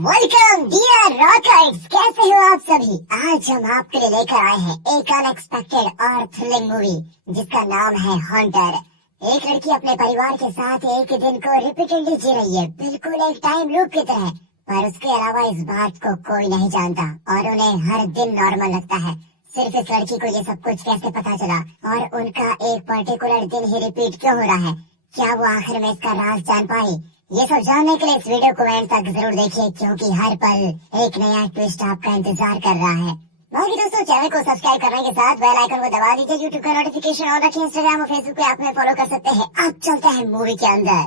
Welcome dear rockers, कैसे हो आप सभी। आज हम आपके लिए लेकर आए हैं एक अनएक्सपेक्टेड और थ्रिलिंग मूवी जिसका नाम है हॉन्टर। एक लड़की अपने परिवार के साथ एक दिन को रिपीटेडली जी रही है, बिल्कुल एक टाइम लूप की तरह। पर उसके अलावा इस बात को कोई नहीं जानता और उन्हें हर दिन नॉर्मल लगता है। सिर्फ इस लड़की को ये सब कुछ कैसे पता चला और उनका एक पर्टिकुलर दिन ही रिपीट क्यों हो रहा है, क्या वो आखिर में इसका राज जान पाई। ये सब जानने के लिए इस वीडियो को एंड तक जरूर देखिए, क्योंकि हर पल एक नया ट्विस्ट आपका इंतजार कर रहा है। बाकी दोस्तों, चैनल को सब्सक्राइब करने के साथ बेल आइकन को दबा दीजिए। यूट्यूब का नोटिफिकेशन ऑन रखिए, इंस्टाग्राम और फेसबुक पे आप हमें फॉलो कर सकते हैं। अब चलते हैं मूवी के अंदर।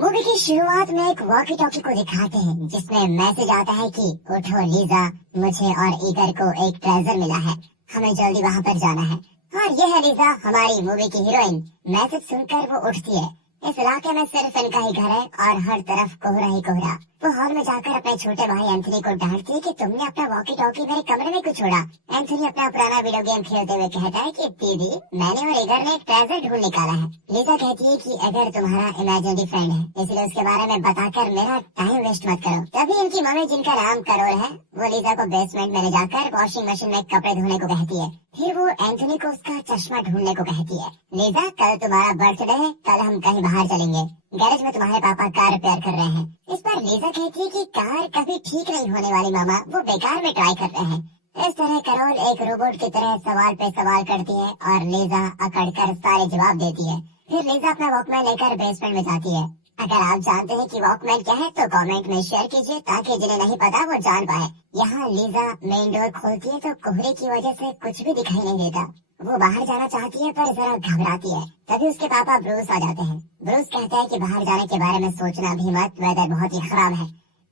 मूवी की शुरुआत में एक वॉकी टॉकी को दिखाते हैं जिसमें मैसेज आता है कि उठो लीजा, मुझे और ईगर को एक ट्रेजर मिला है, हमें जल्दी वहाँ पर जाना है। और यह है लीजा, हमारी मूवी की हीरोइन। मैसेज सुनकर वो उठती है। इस इलाके में सिर्फ इनका ही घर है और हर तरफ कोहरा ही कोहरा। वो हॉल में जाकर अपने छोटे भाई एंथनी को डांटती है कि तुमने अपना वॉकी टॉकी मेरे कमरे में क्यों छोड़ा। एंथनी अपना पुराना वीडियो गेम खेलते हुए कहता है कि दीदी, मैंने और ईगर ने एक ट्रेजर ढूंढ निकाला है। लीजा कहती है कि अगर तुम्हारा इमेजिनरी फ्रेंड है इसलिए उसके बारे में बताकर मेरा टाइम वेस्ट मत करो। तभी इनकी मम्मी, जिनका नाम करोल है, वो लीजा को बेसमेंट में ले जाकर वॉशिंग मशीन में कपड़े धोने को कहती है। फिर वो एंथनी को उसका चश्मा ढूंढने को कहती है। लीजा, कल तुम्हारा बर्थडे है, कल हम कहीं बाहर चलेंगे, गैरेज में तुम्हारे पापा कार रिपेयर कर रहे हैं। इस पर लीजा कहती है कि कार कभी ठीक नहीं होने वाली मामा, वो बेकार में ट्राई कर रहे हैं। इस तरह करोल एक रोबोट की तरह सवाल पे सवाल करती है और लीजा अकड़कर सारे जवाब देती है। फिर लीजा अपना वॉकमैन लेकर बेसमेंट में जाती है। अगर आप जानते हैं कि वॉकमैन क्या है तो कमेंट में शेयर कीजिए ताकि जिन्हें नहीं पता वो जान पाए। यहाँ लीजा मेन डोर खोलती है तो कोहरे की वजह से कुछ भी दिखाई नहीं देता। वो बाहर जाना चाहती है पर जरा घबराती है। तभी उसके पापा ब्रूस आ जाते हैं। ब्रूस कहता है कि बाहर जाने के बारे में सोचना भी मत, वेदर बहुत ही खराब है।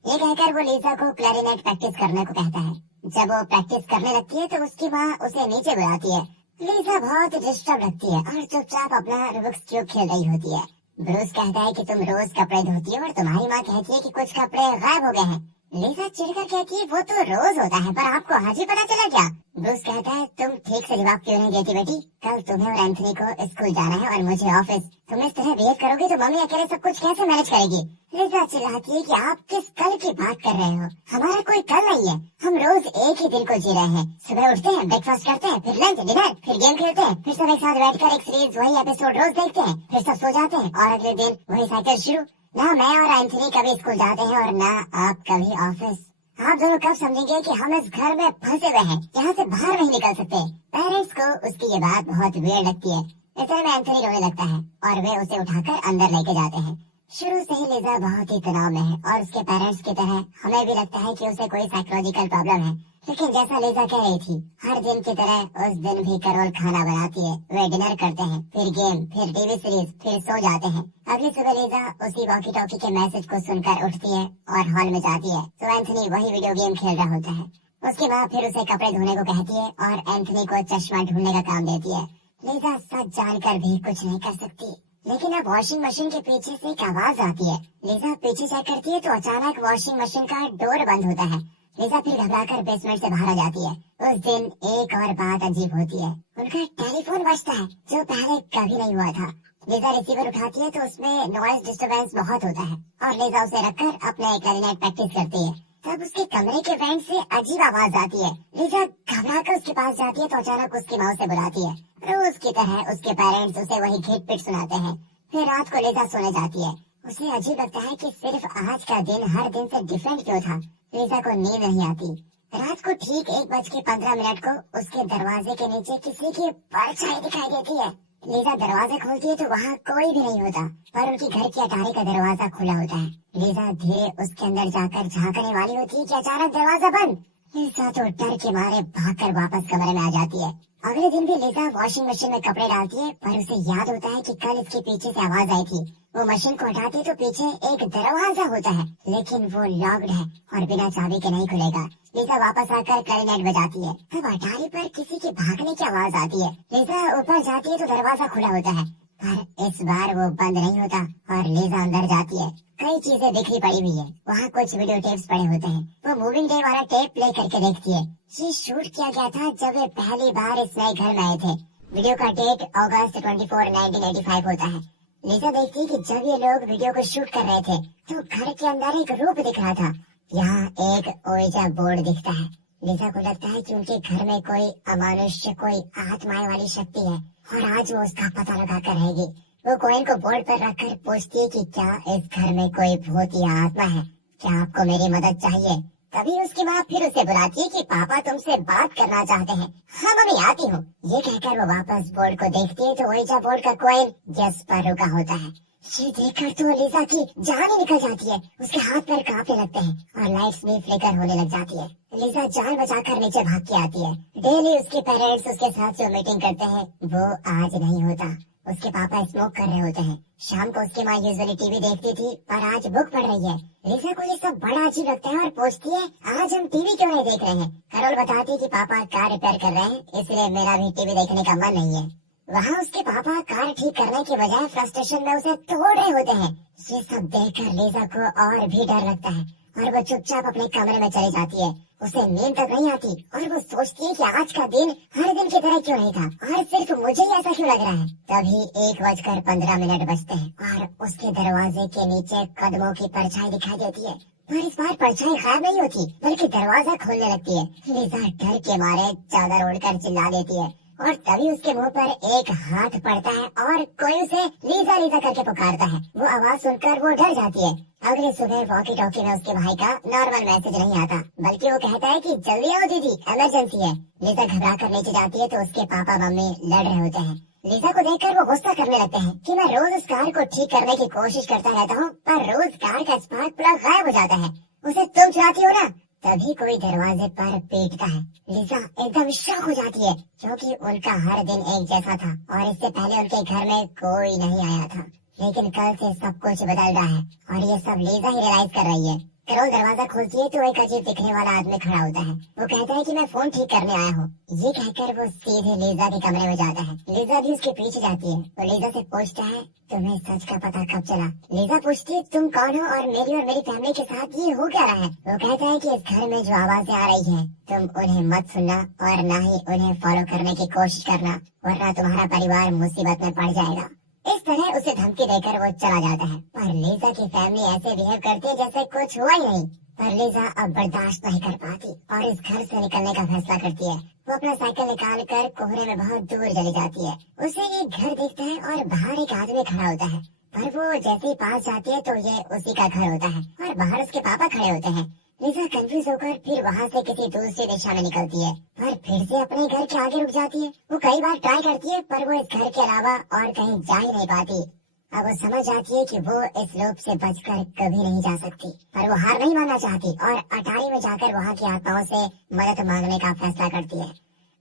ये कहकर वो लीजा को क्लैरिनेट प्रैक्टिस करने को कहता है। जब वो प्रैक्टिस करने लगती है तो उसकी माँ उसे नीचे बुलाती है। लीजा बहुत डिस्टर्ब लगती है और चुपचाप अपना रूबिक्स क्यूब खेल रही होती है। ब्रूस कहता है कि तुम रोज कपड़े धोती हो और तुम्हारी माँ कहती है कि कुछ कपड़े गायब हो गए हैं। लीजा चिढ़कर कहती है वो तो रोज होता है, पर आपको आज ही पता चला क्या। ब्रूस कहता है तुम ठीक से जवाब क्यों नहीं देती बेटी, कल तुम्हें और एंथनी को स्कूल जाना है और मुझे ऑफिस। तुम इस तरह बिहेव करोगे तो मम्मी अकेले सब कुछ कैसे मैनेज करेगी। लीजा चिल्लाती है कि आप किस कल की बात कर रहे हो, हमारा कोई कल नहीं है, हम रोज एक ही दिन को जी रहे हैं। सुबह उठते हैं, ब्रेकफास्ट करते हैं, फिर लंच, डिनर, फिर गेम खेलते हैं, फिर सब एक साथ बैठकर एक सीरीज वही एपिसोड रोज देखते हैं, फिर सब सो जाते हैं और अगले दिन वही साइकिल शुरू। ना मैं और एंथनी कभी स्कूल जाते हैं और ना आप कभी ऑफिस। आप दोनों कब समझेंगे कि हम इस घर में फंसे हुए हैं, यहाँ से बाहर नहीं निकल सकते। पेरेंट्स को उसकी ये बात बहुत वियर्ड लगती है। इतने में एंथनी रोने लगता है और वे उसे उठाकर अंदर लेके जाते हैं। शुरू से ही लीजा बहुत ही तनाव में है और उसके पेरेंट्स की तरह हमें भी लगता है कि उसे कोई साइकोलॉजिकल प्रॉब्लम है। लेकिन जैसा लीजा कह रही थी, हर दिन की तरह उस दिन भी करोल खाना बनाती है, वे डिनर करते हैं, फिर गेम, फिर टीवी सीरीज, फिर सो जाते हैं। अगली सुबह लीजा उसी वॉकी टॉकी के मैसेज को सुनकर उठती है और हॉल में जाती है तो एंथनी वही वीडियो गेम खेल रहा होता है। उसके बाद फिर उसे कपड़े धोने को कहती है और एंथनी को चश्मा ढूंढने का काम देती है। लीजा सच जानकर भी कुछ नहीं कर सकती। लेकिन अब वॉशिंग मशीन के पीछे से एक आवाज आती है। लीजा पीछे चेक करती है तो अचानक वॉशिंग मशीन का डोर बंद होता है। लीजा फिर घबराकर बेसमेंट से बाहर आ जाती है। उस दिन एक और बात अजीब होती है, उनका टेलीफोन बजता है जो पहले कभी नहीं हुआ था। लीजा रिसीवर उठाती है तो उसमें नॉइज डिस्टरबेंस बहुत होता है और लीजा उसे रखकर अपने क्लैरिनेट प्रैक्टिस करती है। तब उसके कमरे के वेंट से अजीब आवाज आती है। लीजा घबराकर उसके पास जाती है तो अचानक उसकी माँ उसे बुलाती है। रोज की तरह उसके पेरेंट्स उसे वही घिट पिट सुनाते हैं। फिर रात को लीजा सोने जाती है। उसे अजीब लगता है कि सिर्फ आज का दिन हर दिन से डिफरेंट क्यों था। लीजा को नींद नहीं आती। रात को ठीक 1:15 को उसके दरवाजे के नीचे किसी की परछाई दिखाई देती है। लीजा दरवाजा खोलती है तो वहाँ कोई भी नहीं होता, पर उनकी घर की अटारी का दरवाजा खुला होता है। लीजा धीरे उसके अंदर जाकर झांकने वाली होती है कि अचानक दरवाजा बंद। लीजा तो डर के मारे भागकर वापस कमरे में आ जाती है। अगले दिन भी लीजा वॉशिंग मशीन में कपड़े डालती है पर उसे याद होता है कि कल इसके पीछे से आवाज आई थी। वो मशीन को हटाती है तो पीछे एक दरवाजा होता है, लेकिन वो लॉक्ड है और बिना चाबी के नहीं खुलेगा। लीजा वापस आकर क्लैरिनेट बजाती है। तब अटारी पर किसी के भागने की आवाज आती है। लीजा ऊपर जाती है तो दरवाजा खुला होता है, पर इस बार वो बंद नहीं होता और लीजा अंदर जाती है। कई चीजें बिखरी पड़ी हुई है, वहाँ कुछ वीडियो टेप्स पड़े होते हैं। वो मूविंग डे वाला टेप प्ले करके देखती है। ये शूट किया गया था जब वे पहली बार इस नए घर में आए थे। वीडियो का डेट अगस्त 24, 1985 होता है। लीजा देखती है कि जब ये लोग वीडियो को शूट कर रहे थे तो घर के अंदर एक रूप दिख रहा था। यहाँ एक ओइजा बोर्ड दिखता है। लिजा को लगता है कि उनके घर में कोई अमानुष्य, कोई आत्माएं वाली शक्ति है और आज वो उसका पता लगा कर रहेगी। वो कॉइन को बोर्ड पर रखकर पूछती है कि क्या इस घर में कोई भूत या आत्मा है, क्या आपको मेरी मदद चाहिए। तभी उसकी माँ फिर उसे बुलाती है कि पापा तुमसे बात करना चाहते हैं। हाँ मम्मी आती हूँ, ये कहकर वो वापस बोर्ड को देखती है तो ओइजा बोर्ड का कॉइन यस पर रुका होता है। ये देखकर तो लिजा की जान ही निकल जाती है, उसके हाथ पैर कांपने लगते हैं और लाइट्स भी फ्लिकर होने लग जाती है। लिजा जान बचाकर नीचे भाग के आती है। डेली उसके पेरेंट्स उसके साथ जो मीटिंग करते हैं वो आज नहीं होता। उसके पापा स्मोक कर रहे होते हैं। शाम को उसकी माँ यूजुअली टीवी देखती थी पर आज बुक पढ़ रही है। लिजा को ये सब बड़ा अजीब लगता है और पूछती है आज हम टीवी क्यों नहीं देख रहे हैं। कैरोल बताती है कि पापा कार रिपेयर कर रहे हैं इसलिए मेरा भी टीवी देखने का मन नहीं है। वहाँ उसके पापा कार ठीक करने के बजाय फ्रस्ट्रेशन में उसे तोड़ रहे होते हैं। ये सब देखकर लिजा को और भी डर लगता है और वो चुपचाप अपने कमरे में चली जाती है। उसे नींद तक नहीं आती और वो सोचती है कि आज का दिन हर दिन की तरह क्यों नहीं था और सिर्फ मुझे ही ऐसा क्यों लग रहा है। तभी 1:15 बजते हैं और उसके दरवाजे के नीचे कदमों की परछाई दिखाई देती है। पर इस बार परछाई गायब नहीं होती बल्कि दरवाजा खोलने लगती है। लिजा डर के मारे चादर ओढ़कर चिल्ला देती है और तभी उसके मुंह पर एक हाथ पड़ता है और कोई उसे लीजा लीजा करके पुकारता है। वो आवाज सुनकर वो डर जाती है। अगली सुबह वॉकी टॉकी में उसके भाई का नॉर्मल मैसेज नहीं आता बल्कि वो कहता है कि जल्दी आओ दीदी इमरजेंसी है। लिजा घबरा कर नीचे जाती है तो उसके पापा मम्मी लड़ रहे होते हैं। लिजा को देखकर वो गुस्सा करने लगते हैं कि मैं रोज उस कार को ठीक करने की कोशिश करता रहता हूँ पर रोज कार का स्पार्क प्लग गायब हो जाता है, उसे तुम चलाती हो ना। तभी कोई दरवाजे पर पीटता है। लिजा एकदम शॉक हो जाती है क्योंकि उनका हर दिन एक जैसा था और इससे पहले उनके घर में कोई नहीं आया था। लेकिन कल से सब कुछ बदल रहा है और ये सब लिजा ही रियलाइज कर रही है। कैरोल दरवाजा खोलती है तो एक अजीब दिखने वाला आदमी खड़ा होता है। वो कहता है कि मैं फोन ठीक करने आया हूँ। ये कहकर वो सीधे लिजा के कमरे में जाता है। लिजा भी उसके पीछे जाती है। वो लिजा से पूछता है तुम्हें सच का पता कब चला। लिजा पूछती है तुम कौन हो और मेरी फैमिली के साथ ये हो क्या रहा है। वो कहता है कि इस घर में जो आवाजें आ रही हैं तुम उन्हें मत सुनना और न ही उन्हें फॉलो करने की कोशिश करना वरना तुम्हारा परिवार मुसीबत में पड़ जाएगा। इस तरह उसे धमकी देकर वो चला जाता है पर लिजा की फैमिली ऐसे बिहेव करती है जैसे कुछ हुआ ही नहीं। पर लिजा अब बर्दाश्त नहीं कर पाती और इस घर से निकलने का फैसला करती है। वो अपना साइकिल निकाल कर कोहरे में बहुत दूर चली जाती है। उसे एक घर दिखता है और बाहर एक आदमी खड़ा होता है पर वो जैसे ही पास जाती है तो ये उसी का घर होता है और बाहर उसके पापा खड़े होते हैं। लिजा कंफ्यूज होकर फिर वहाँ से किसी दूसरी दिशा में निकलती है पर फिर से अपने घर के आगे रुक जाती है। वो कई बार ट्राई करती है पर वो इस घर के अलावा और कहीं जा ही नहीं पाती। अब वो समझ जाती है कि वो इस लूप से बचकर कभी नहीं जा सकती पर वो हार नहीं मानना चाहती और अटारी में जाकर वहाँ की आत्माओं से मदद मांगने का फैसला करती है।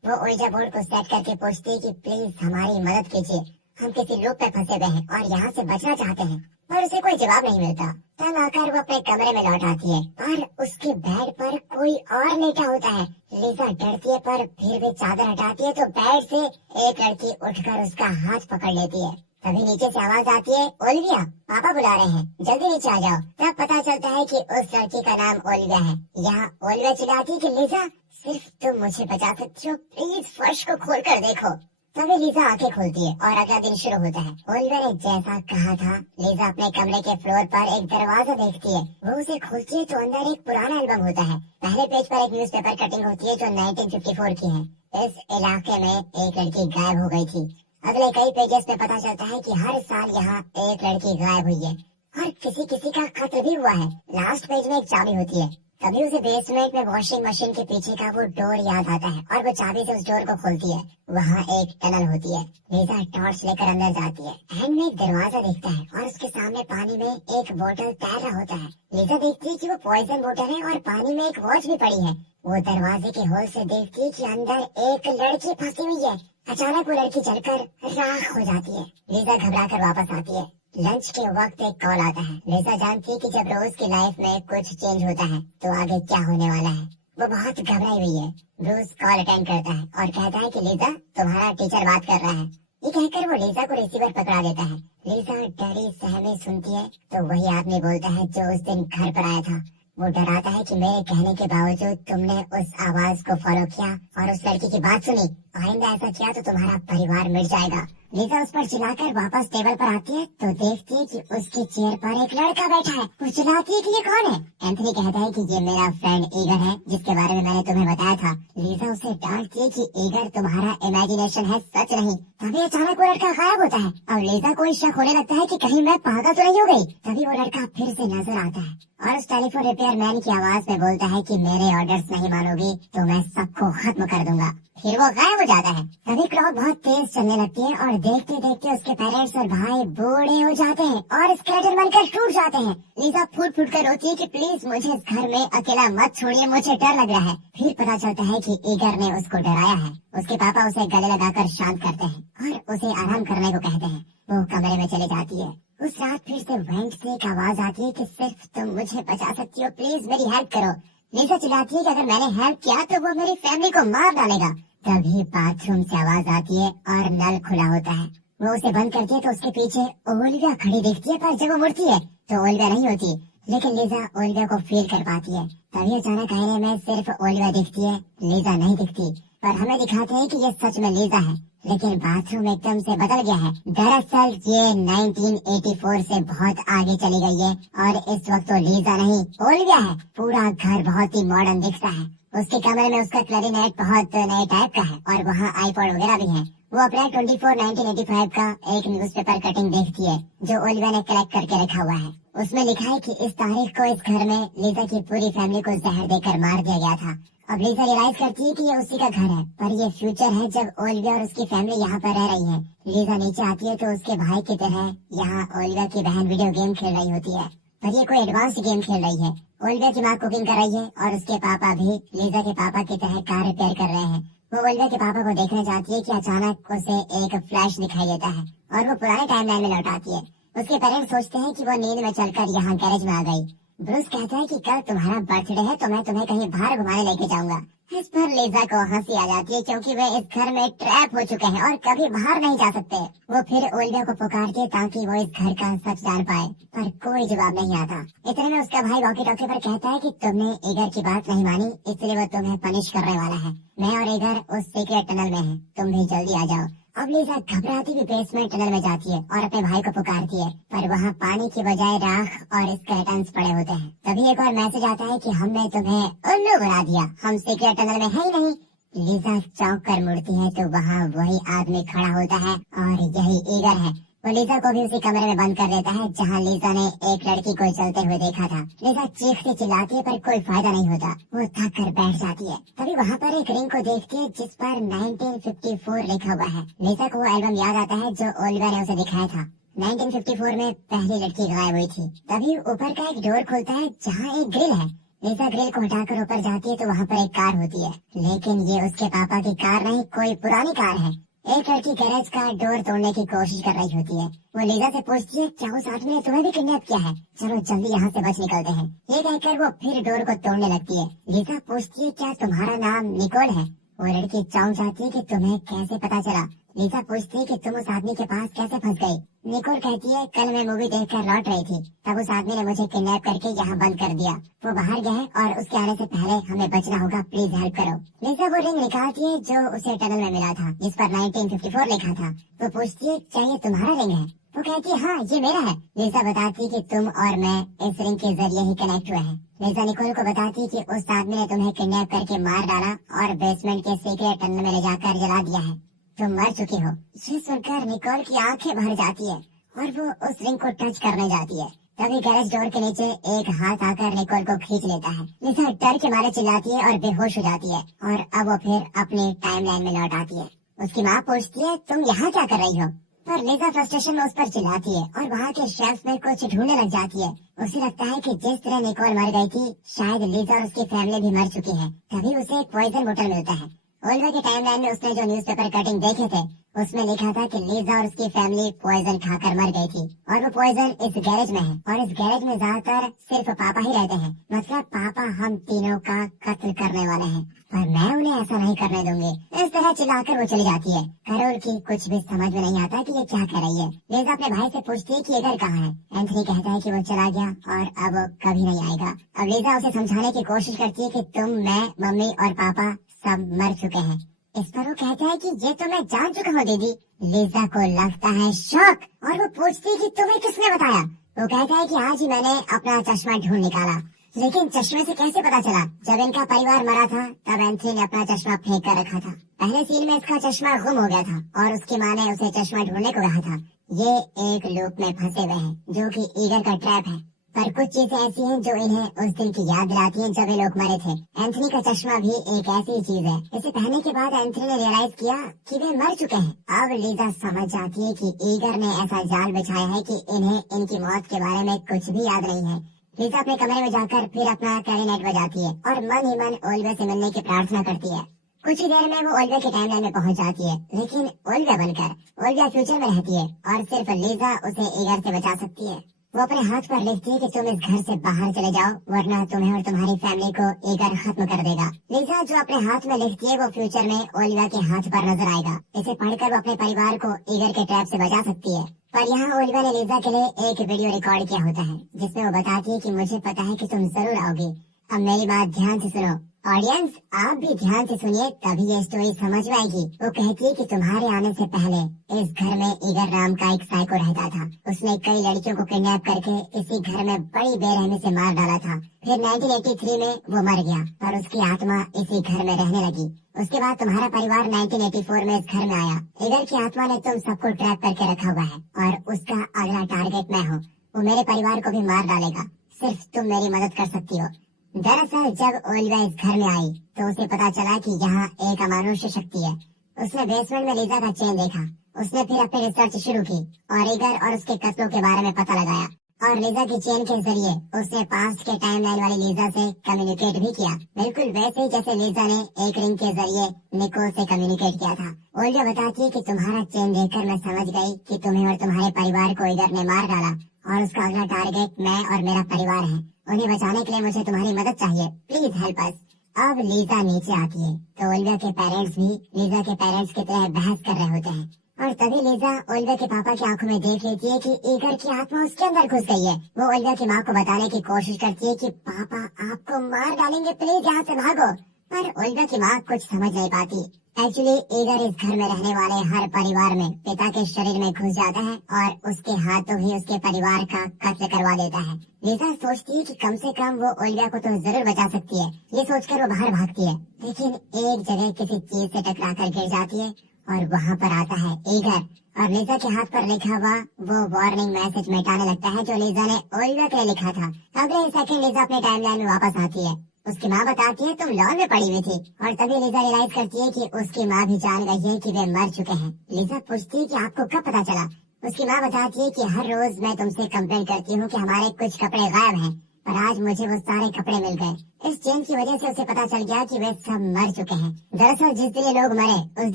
वो ओइजा बोर्ड को सेट करके पूछती है कि प्लीज हमारी मदद कीजिए, हम किसी लूप पे फंसे हुए हैं और यहाँ से बचना चाहते हैं। पर उसे कोई जवाब नहीं मिलता। तब आकर वो अपने कमरे में लौट आती है पर उसके बेड पर कोई और लेटा होता है। लिजा डरती है पर फिर भी चादर हटाती है तो बेड से एक लड़की उठकर उसका हाथ पकड़ लेती है। तभी नीचे से आवाज आती है ओलिविया पापा बुला रहे हैं, जल्दी नीचे आ जाओ। तब पता चलता है कि उस लड़की का नाम ओलिविया है। यहाँ ओलिविया चिल्लाती है कि लिजा सिर्फ तुम मुझे बचा सकती हो, प्लीज फर्श को खोल कर देखो। तभी लिजा आंखें खोलती है और अगला दिन शुरू होता है। ओलिविया ने जैसा कहा था लिजा अपने कमरे के फ्लोर पर एक दरवाजा देखती है। वो उसे खोलती है तो अंदर एक पुराना एल्बम होता है। पहले पेज पर एक न्यूज़पेपर कटिंग होती है जो 1954 की है। इस इलाके में एक लड़की गायब हो गई थी। अगले कई पेजेस में पता चलता है कि हर साल यहाँ एक लड़की गायब हुई है और किसी किसी का कत्ल भी हुआ है। लास्ट पेज में एक चाबी होती है। तभी उसे बेसमेंट में वॉशिंग मशीन के पीछे का वो डोर याद आता है और वो चाबी से उस डोर को खोलती है। वहाँ एक टनल होती है। लिजा टॉर्च लेकर अंदर जाती है। एंड में एक दरवाजा दिखता है और उसके सामने पानी में एक बोतल तैर रहा होता है। लिजा देखती है कि वो पॉइजन बोतल है और पानी में एक वॉच भी पड़ी है। वो दरवाजे के होल से देखती है कि अंदर एक लड़की फंसी हुई है। अचानक वो लड़की जलकर राख हो जाती है। लिजा घबरा कर वापस आती है। लंच के वक्त एक कॉल आता है। लिजा जानती है कि जब रोज की लाइफ में कुछ चेंज होता है तो आगे क्या होने वाला है। वो बहुत घबराई हुई है। ब्रूस कॉल अटेंड करता है और कहता है कि लिजा तुम्हारा टीचर बात कर रहा है। ये कहकर वो लिजा को रिसीवर पकड़ा देता है। लिजा डरी सहमी सुनती है तो वही आदमी बोलता है जो उस दिन घर पर आया था। वो डराता है कि मेरे कहने के बावजूद तुमने उस आवाज को फॉलो किया और उस लड़की की बात सुनी। आइंदा ऐसा किया तो तुम्हारा परिवार मिट जाएगा। लीजा उस पर चिल्लाकर वापस टेबल पर आती है तो देखती है कि उसके चेयर पर एक लड़का बैठा है। वो चिल्लाती है कि ये कौन है। एंथनी कहता है कि ये मेरा फ्रेंड ईगर है, जिसके बारे में मैंने तुम्हें बताया था। लीजा उसे डांटती है कि ईगर तुम्हारा इमेजिनेशन है, सच नहीं। तभी अचानक वो लड़का गायब होता है और लीजा को शक होने लगता है कि कहीं मैं पागल तो नहीं हो गई। तभी वो लड़का फिर से नजर आता है और उस टेलीफोन रिपेयर मैन की आवाज में बोलता है कि मेरे ऑर्डर्स नहीं मानोगी तो मैं सबको खत्म कर दूंगा। फिर वो गायब हो जाता है। तभी क्लॉक बहुत तेज चलने लगती है और देखते देखते उसके पेरेंट्स और भाई बूढ़े हो जाते हैं और स्केलेटन बनकर टूट जाते हैं। लीजा फूट फूट कर रोती है कि प्लीज मुझे इस घर में अकेला मत छोड़िए, मुझे डर लग रहा है। फिर पता चलता है कि ईगर ने उसको डराया है। उसके पापा उसे गले लगाकर शांत करते हैं और उसे आराम करने को कहते हैं। वो कमरे में चली जाती है। उस रात फिर से वेंट से एक आवाज आती है कि सिर्फ तुम मुझे बचा सकती हो, प्लीज मेरी हेल्प करो। लीजा चिल्लाती है कि अगर मैंने हेल्प किया तो वो मेरी फैमिली को मार डालेगा। तभी बाथरूम से आवाज आती है और नल खुला होता है। वो उसे बंद करती है तो उसके पीछे ओलिविया खड़ी दिखती है, पर जब वो मुड़ती है तो ओलिविया नहीं होती, लेकिन लीजा ओलिविया को फील कर पाती है। तभी अचानक आईने में सिर्फ ओलिविया दिखती है, लीजा नहीं दिखती। पर हमें दिखाते हैं कि ये सच में लीजा है, लेकिन बाथरूम एकदम से बदल गया है। दरअसल ये 1984 से बहुत आगे चली गई है और इस वक्त तो लीजा नहीं ओलिविया है। पूरा घर बहुत ही मॉडर्न दिखता है। उसके कमरे में उसका क्लैरिनेट बहुत नए टाइप का है और वहाँ आईपॉड वगैरह भी है। वो अप्रैल 24 1985 का एक न्यूज़पेपर कटिंग देखती है जो ओलिविया ने कलेक्ट करके रखा हुआ है। उसमें लिखा है कि इस तारीख को इस घर में लीजा की पूरी फैमिली को जहर देकर मार दिया गया था। अब लीजा रियलाइज करती है कि ये उसी का घर है, पर ये फ्यूचर है जब ओलिविया और उसकी फैमिली यहाँ पर रह रही है। लीजा नीचे आती है तो उसके भाई की तरह यहाँ ओलिविया की बहन वीडियो गेम खेल रही होती है, पर ये कोई एडवांस गेम खेल रही है। ओलिविया की माँ कुकिंग कर रही है और उसके पापा भी लीजा के पापा की तरह कार रिपेयर कर रहे हैं। वो ओलिविया के पापा को देखना चाहती है कि अचानक उसे एक फ्लैश दिखाई देता है और वो पुराने टाइमलाइन में लौट आती है। उसके पेरेंट्स सोचते हैं कि वो नींद में चलकर यहाँ गैरेज में आ गई। ब्रूस कहता है कि कल तुम्हारा बर्थडे है तो मैं तुम्हें कहीं बाहर घुमाने लेके जाऊंगा। इस पर लीजा को हंसी आ जाती है क्योंकि वे इस घर में ट्रैप हो चुके हैं और कभी बाहर नहीं जा सकते। वो फिर ओलिविया को पुकारती है ताकि वो इस घर का सच जान पाए, पर कोई जवाब नहीं आता। इतने में उसका भाई वॉकी टॉकी पर कहता है कि तुमने ईगर की बात नहीं मानी, इसलिए वो तुम्हें पनिश करने वाला है। मैं और ईगर उस सीक्रेट टनल में हैं, तुम भी जल्दी आ जाओ। अब लीजा घबराती हुई बेसमेंट टनल में जाती है और अपने भाई को पुकारती है, पर वहाँ पानी की बजाय राख और स्केलेटन्स पड़े होते हैं। तभी एक और मैसेज आता है कि हमने तुम्हें उल्लू बना दिया, हम सीक्रेट टनल में है ही नहीं। लीजा चौंक कर मुड़ती है तो वहाँ वही आदमी खड़ा होता है और यही ईगर है। वो लीजा को भी उसी कमरे में बंद कर देता है जहाँ लीजा ने एक लड़की को चलते हुए देखा था। लीजा चीखती चिल्लाती है पर कोई फायदा नहीं होता। वो थक कर बैठ जाती है। तभी वहाँ पर एक रिंग को देखती है जिस पर 1954 लिखा हुआ है। लीजा को वो एल्बम याद आता है जो ओलिविया ने उसे दिखाया था। 1954 में पहली लड़की गायब हुई थी। तभी ऊपर का एक डोर खुलता है जहाँ एक ग्रिल है। लीजा ग्रिल को हटाकर ऊपर जाती है तो वहाँ पर एक कार होती है, लेकिन ये उसके पापा की कार नहीं, कोई पुरानी कार है। एक लड़की गैरेज का डोर तोड़ने की कोशिश कर रही होती है। वो लीजा से पूछती है क्या उस आदमी ने तुम्हें भी किडनैप किया है, चलो जल्दी यहाँ से बच निकलते हैं। ये कहकर वो फिर डोर को तोड़ने लगती है। लीजा पूछती है क्या तुम्हारा नाम निकोल है। वो लड़की चौंक जाती है कि तुम्हें कैसे पता चला। लीजा पूछती है कि तुम उस आदमी के पास कैसे फंस गई। निकोल कहती है कल मैं मूवी देखकर लौट रही थी, तब उस आदमी ने मुझे किडनैप करके यहाँ बंद कर दिया। वो बाहर गया है और उसके आने से पहले हमें बचना होगा, प्लीज हेल्प करो। लीजा वो रिंग निकालती है जो उसे टनल में मिला था जिस पर 1954 लिखा था। वो पूछती है क्या ये तुम्हारा रिंग है। वो कहती है हाँ ये मेरा है। लीजा बताती है कि तुम और मैं इस रिंग के जरिए ही कनेक्ट हुए हैं। लीजा निकोल को बताती है कि उस आदमी ने तुम्हें किडनैप करके मार डाला और बेसमेंट के सीक्रेट टनल में ले जाकर जला दिया है, तुम मर चुकी हो। ये सुनकर निकोल की आंखें भर जाती है और वो उस रिंग को टच करने जाती है। तभी गैरेज डोर के नीचे एक हाथ आकर निकोल को खींच लेता है। लीजा डर के मारे चिल्लाती है और बेहोश हो जाती है और अब वो फिर अपनी टाइमलाइन में लौट आती है। उसकी माँ पूछती है तुम यहाँ क्या कर रही हो, पर लीजा फ्रस्ट्रेशन में उस पर चिल्लाती है और वहाँ के शेल्फ में कुछ ढूंढने लग जाती है। उसे लगता है कि जिस तरह निकोल मर गई थी शायद लीजा और उसकी फैमिली भी मर चुकी है। तभी उसे एक पॉइजन बोतल मिलता है। ओलिविया के टाइमलाइन में उसने जो न्यूज़पेपर कटिंग देखे थे उसमें लिखा था कि लीजा और उसकी फैमिली पॉइजन खाकर मर गई थी और वो पॉइजन इस गैरेज में है और इस गैरेज में ज्यादातर सिर्फ पापा ही रहते हैं। मतलब पापा हम तीनों का कत्ल करने वाले हैं, पर मैं उन्हें ऐसा नहीं करने दूंगी। इस तरह चिल्लाकर वो चली जाती है। कैरोल की कुछ भी समझ में नहीं आता कि ये क्या कर रही है। लीजा अपने भाई से पूछती है कि ईगर कहाँ है। एंथनी कहता है कि वो चला गया और अब वो कभी नहीं आएगा। अब लीजा उसे समझाने की कोशिश करती है कि तुम, मैं, मम्मी और पापा सब मर चुके हैं। इस पर वो कहता है कि ये तो मैं जान चुका हूँ दीदी। लिजा को लगता है शौक और वो पूछती है कि तुम्हें किसने बताया। वो कहता है कि आज ही मैंने अपना चश्मा ढूंढ निकाला। लेकिन चश्मे से कैसे पता चला? जब इनका परिवार मरा था तब एंथनी ने अपना चश्मा फेंक कर रखा था। पहले सीन में इसका चश्मा गुम हो गया था और उसकी माँ ने उसे चश्मा ढूंढने को कहा था। ये एक लूप में फंसे हुए हैं जो कि ईगर का ट्रैप है। पर कुछ चीजें ऐसी हैं जो इन्हें उस दिन की याद दिलाती हैं जब ये लोग मरे थे। एंथनी का चश्मा भी एक ऐसी चीज है। इसे पहनने के बाद एंथनी ने रियलाइज किया कि वे मर चुके हैं। अब लीजा समझ जाती है कि ईगर ने ऐसा जाल बिछाया है कि इन्हें इनकी मौत के बारे में कुछ भी याद नहीं है। लीजा अपने कमरे में जाकर फिर अपना क्लैरिनेट बजाती है और मन ही मन ओलिविया से मिलने की प्रार्थना करती है। कुछ ही देर में वो ओलिविया के टाइमलाइन में पहुंच जाती है, लेकिन ओलिविया बनकर। ओलिविया फ्यूचर में रहती है और सिर्फ लीजा उसे ईगर से बचा सकती है। वो अपने हाथ पर लिखती है कि तुम इस घर से बाहर चले जाओ वरना तुम्हें और तुम्हारी फैमिली को ईगर खत्म कर देगा। लीजा जो अपने हाथ में लिखती है वो फ्यूचर में ओलिविया के हाथ पर नजर आएगा। इसे पढ़कर वो अपने परिवार को ईगर के ट्रैप से बचा सकती है। पर यहाँ ओलिविया ने लीजा के लिए एक वीडियो रिकॉर्ड किया होता है जिसमें वो बताती है कि मुझे पता है कि तुम जरूर आओगी। अब मेरी बात ध्यान से सुनो। ऑडियंस आप भी ध्यान से सुनिए तभी ये स्टोरी समझ में आएगी। वो कहती है कि तुम्हारे आने से पहले इस घर में ईगर नाम का एक साइको रहता था। उसने कई लड़कियों को किडनैप करके इसी घर में बड़ी बेरहमी से मार डाला था। फिर 1983 में वो मर गया और उसकी आत्मा इसी घर में रहने लगी। उसके बाद तुम्हारा परिवार 1984 में इस घर में आया। ईगर की आत्मा ने तुम सबको ट्रैप करके रखा हुआ है और उसका अगला टारगेट मैं हूँ। वो मेरे परिवार को भी मार डालेगा। सिर्फ तुम मेरी मदद कर सकती हो। दरअसल जब ओलिविया इस घर में आई तो उसे पता चला कि यहाँ एक अमानुष्य शक्ति है। उसने बेसमेंट में लीजा का चेन देखा। उसने फिर अपनी रिसर्च शुरू की और ईगर और उसके कत्लों के बारे में पता लगाया और लीजा की चेन के जरिए उसने पास्ट के टाइमलाइन वाली लीजा से कम्युनिकेट भी किया, बिल्कुल वैसे ही जैसे लीजा ने एक रिंग के जरिए निको से कम्युनिकेट किया था। ओलिविया बताती है कि तुम्हारा चेन देखकर मैं समझ गई कि तुम्हें और तुम्हारे परिवार को ईगर ने मार डाला और उसका अगला टारगेट मैं और मेरा परिवार है। उन्हें बचाने के लिए मुझे तुम्हारी मदद चाहिए। Please help us. अब लीजा नीचे आती है तो ओलिविया के पेरेंट्स भी लीजा के पेरेंट्स की तरह बहस कर रहे होते हैं और तभी लीजा ओलिविया के पापा की आंखों में देख लेती है कि ईगर की आत्मा उसके अंदर घुस गई है। वो ओलिविया की माँ को बताने की कोशिश करती है कि पापा आपको मार डालेंगे, प्लीज यहाँ से भागो। पर ओलिविया की माँ कुछ समझ नहीं पाती। एक्चुअली ईगर इस घर में रहने वाले हर परिवार में पिता के शरीर में घुस जाता है और उसके हाथों ही उसके परिवार का कत्ल करवा देता है। लीजा सोचती है कि कम से कम वो ओलिविया को तो जरूर बचा सकती है। ये सोचकर वो बाहर भागती है, लेकिन एक जगह किसी चीज से टकराकर गिर जाती है और वहाँ पर आता है ईगर और लीजा के हाथ पर लिखा हुआ वो वार्निंग मैसेज मिटाने लगता है जो लीजा ने ओलिविया के लिए लिखा था। अगले सेकंड लीजा अपने टाइमलाइन में वापस आती है। उसकी माँ बताती है तुम लॉन में पड़ी हुई थी और तभी लीजा रियलाइज करती है कि उसकी माँ भी जान गई है कि वे मर चुके हैं। लीजा पूछती है कि आपको कब पता चला? उसकी माँ बताती है कि हर रोज मैं तुमसे कंप्लेंट करती हूँ कि हमारे कुछ कपड़े गायब हैं, पर आज मुझे वो सारे कपड़े मिल गए। इस चेन की वजह से उसे पता चल गया कि वे सब मर चुके हैं। दरअसल जिस दिन ये लोग मरे उस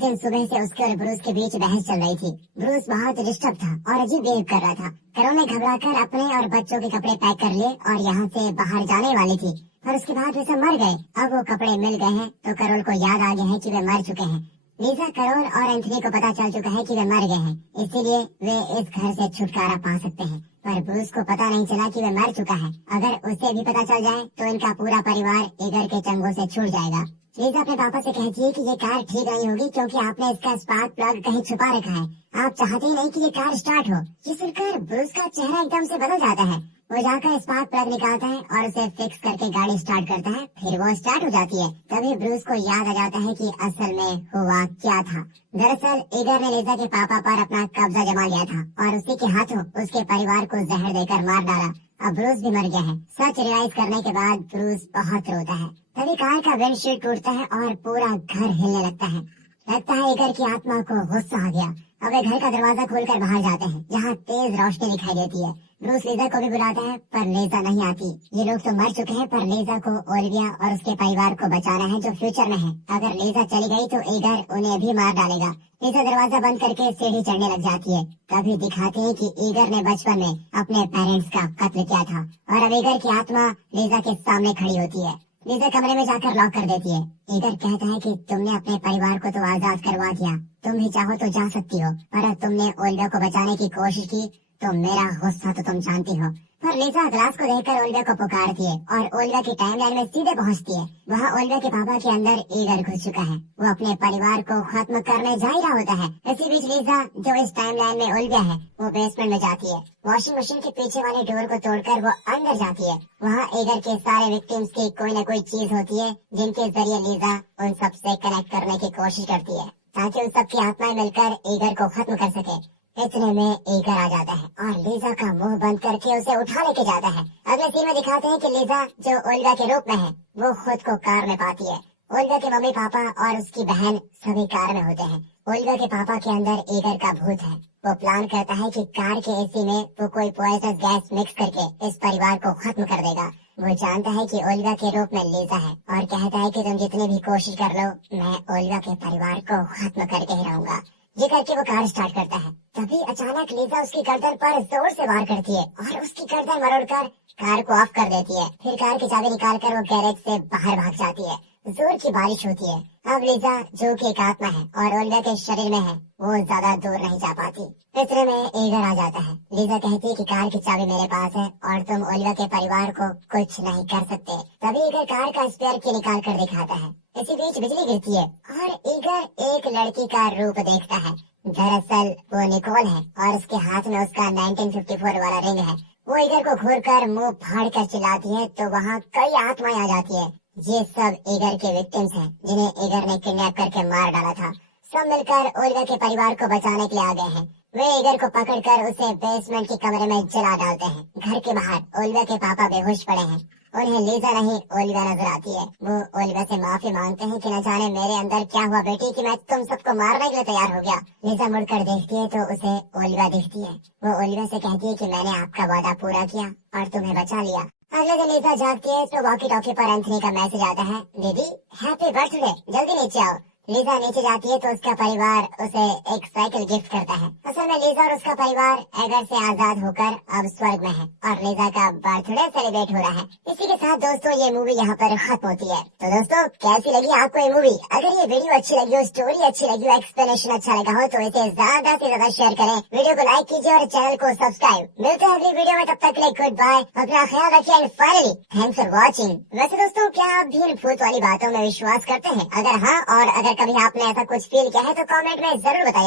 दिन सुबह से उसके और ब्रूस के बीच बहस चल रही थी। ब्रूस बहुत डिस्टर्ब था और अजीब बिहेव कर रहा था। करोल ने घबराकर अपने और बच्चों के कपड़े पैक कर लिए और यहाँ से बाहर जाने वाली थी, पर उसके बाद वे सब मर गए। अब वो कपड़े मिल गए हैं तो करोल को याद आ गया है कि वे मर चुके हैं। लीजा, करोल और एंथनी को पता चल चुका है कि वे मर गए हैं, इसीलिए वे इस घर से छुटकारा पा सकते हैं। पर ब्रूस को पता नहीं चला कि वे मर चुका है। अगर उसे भी पता चल जाए तो इनका पूरा परिवार ईगर के चंगुल से छूट जाएगा। लीजा अपने पापा से कहती है कि ये कार ठीक नहीं होगी क्योंकि आपने इसका स्पार्क प्लग कहीं छुपा रखा है। आप चाहते ही नहीं कि ये कार स्टार्ट हो। ये सुनकर ब्रूस का चेहरा एकदम से बदल जाता है। वो जाकर स्पार्क प्लग निकालता है और उसे फिक्स करके गाड़ी स्टार्ट करता है। फिर वो स्टार्ट हो जाती है। तभी ब्रूस को याद आ जाता है कि असल में हुआ क्या था। दरअसल ईगर ने लीजा के पापा पर अपना कब्जा जमा लिया था और उसी के हाथों उसके परिवार को जहर देकर मार डाला। अब ब्रूस भी मर गया है। सच रियलाइज करने के बाद ब्रूस बहुत रोता है। तभी कार का विंडशील्ड टूटता है और पूरा घर हिलने लगता है। ईगर की आत्मा को गुस्सा आ गया। अब वे घर का दरवाजा खोलकर बाहर जाते हैं, जहाँ तेज रोशनी दिखाई देती है। ब्रूस लीजा को भी बुलाता है पर लीजा नहीं आती। ये लोग तो मर चुके हैं पर लीजा को ओलिविया और उसके परिवार को बचाना है जो फ्यूचर में है। अगर लीजा चली गई तो ईगर उन्हें भी मार डालेगा। लीजा दरवाजा बंद करके सीढ़ी चढ़ने लग जाती है। तभी दिखाते हैं कि ईगर ने बचपन में अपने पेरेंट्स का कत्ल किया था और अब ईगर की आत्मा लीजा के सामने खड़ी होती है। लीजा कमरे में जाकर लॉक कर देती है। ईगर कहता है कि तुमने अपने परिवार को तो आजाद करवा दिया, तुम भी चाहो तो जा सकती हो, पर अब तुमने ओलिविया को बचाने की कोशिश की तो मेरा गुस्सा तो तुम जानती हो। पर लिजा ग्लास को देखकर ओलिविया को पुकारती है और ओलिविया की टाइमलाइन में सीधे पहुंचती है। वहाँ ओलिविया के पापा के अंदर ईगर घुस चुका है। वो अपने परिवार को खत्म करने जा ही रहा होता है। इसी बीच लिजा, जो इस टाइमलाइन में ओलिविया है, वो बेसमेंट में जाती है। वॉशिंग मशीन के पीछे वाले डोर को तोड़कर वो अंदर जाती है। वहाँ ईगर के सारे विक्टिम्स की कोई न कोई चीज होती है जिनके जरिए लिजा उन सबसे कनेक्ट करने की कोशिश करती है ताकि उन सबकी आत्माएं मिलकर ईगर को खत्म कर सके। इतने में ईगर आ जाता है और लिजा का मुंह बंद करके उसे उठा लेके जाता है। अगले सीन में दिखाते हैं कि लिजा, जो ओलिविया के रूप में है, वो खुद को कार में पाती है। ओलिविया के मम्मी पापा और उसकी बहन सभी कार में होते हैं। ओलिविया के पापा के अंदर ईगर का भूत है। वो प्लान करता है कि कार के एसी में वो कोई पॉइजनस गैस मिक्स करके इस परिवार को खत्म कर देगा। वो जानता है कि ओलिविया के रूप में लिजा है और कहता है कि तुम जितनी भी कोशिश कर लो, मैं ओलिविया के परिवार को खत्म करके ही रहूंगा। ये करके वो कार स्टार्ट करता है। तभी अचानक लिजा उसकी गर्दन पर जोर से वार करती है और उसकी गर्दन मरोड़कर कार को ऑफ कर देती है। फिर कार की चाबी निकालकर वो गैरेज से बाहर भाग जाती है। जोर की बारिश होती है। अब लिजा, जो कि एक आत्मा है और ओलिविया के शरीर में है, वो ज्यादा दूर नहीं जा पाती। इतने में ईगर आ जाता है। लिजा कहती है कि कार की चाबी मेरे पास है और तुम ओलिविया के परिवार को कुछ नहीं कर सकते। तभी ईगर कार का स्पेयर की निकाल कर दिखाता है। इसी बीच बिजली गिरती है और ईगर एक लड़की का रूप देखता है। दरअसल वो निकोल है और उसके हाथ में उसका 1954 वाला रिंग है। वो ईगर को घूर कर मुंह फाड़ कर चिल्लाती है तो वहाँ कई आत्माएं आ जाती है। ये सब ईगर के विक्टिम्स हैं जिन्हें ईगर ने किडनैप करके मार डाला था। सब मिलकर ओलिविया के परिवार को बचाने के लिए आ गए हैं। वे ईगर को पकड़कर उसे बेसमेंट के कमरे में जला डालते हैं। घर के बाहर ओलिविया के पापा बेहोश पड़े हैं। उन्हें लिजा नहीं, ओलिविया नजर आती है। वो ओलिविया से माफी मांगते हैं कि न जाने मेरे अंदर क्या हुआ बेटी कि मैं तुम सबको मारने के लिए तैयार हो गया। लिजा मुड़कर देखती है तो उसे ओलिविया दिखती है। वो ओलिविया से कहती है कि मैंने आपका वादा पूरा किया और तुम्हें बचा लिया। अगले दिन लिजा जागती है तो वॉकी टॉकी पर एंथनी का मैसेज आता है, दीदी हैप्पी बर्थडे, जल्दी नीचे आओ। लिजा नीचे जाती है तो उसका परिवार उसे एक साइकिल गिफ्ट करता है। असल में लिजा और उसका परिवार एगर से आजाद होकर अब स्वर्ग में है और लिजा का बर्थडे सेलिब्रेट हो रहा है। इसी के साथ दोस्तों ये मूवी यहाँ पर खत्म होती है। तो दोस्तों कैसी लगी आपको ये मूवी? अगर ये वीडियो अच्छी लगी हो, स्टोरी अच्छी लगी हो, एक्सप्लेनेशन अच्छा लगा हो तो इसे ज्यादा से ज्यादा शेयर करें, वीडियो को लाइक कीजिए और चैनल को सब्सक्राइब। मिलते हैं अगली वीडियो में, तब तक के लिए गुड बाय, अपना ख्याल रखिए and finally thanks for watching. वैसे दोस्तों क्या आप भी भूत वाली बातों में विश्वास करते हैं? अगर हाँ, और अगर कभी आपने ऐसा कुछ फील किया है तो कमेंट में जरूर बताइए।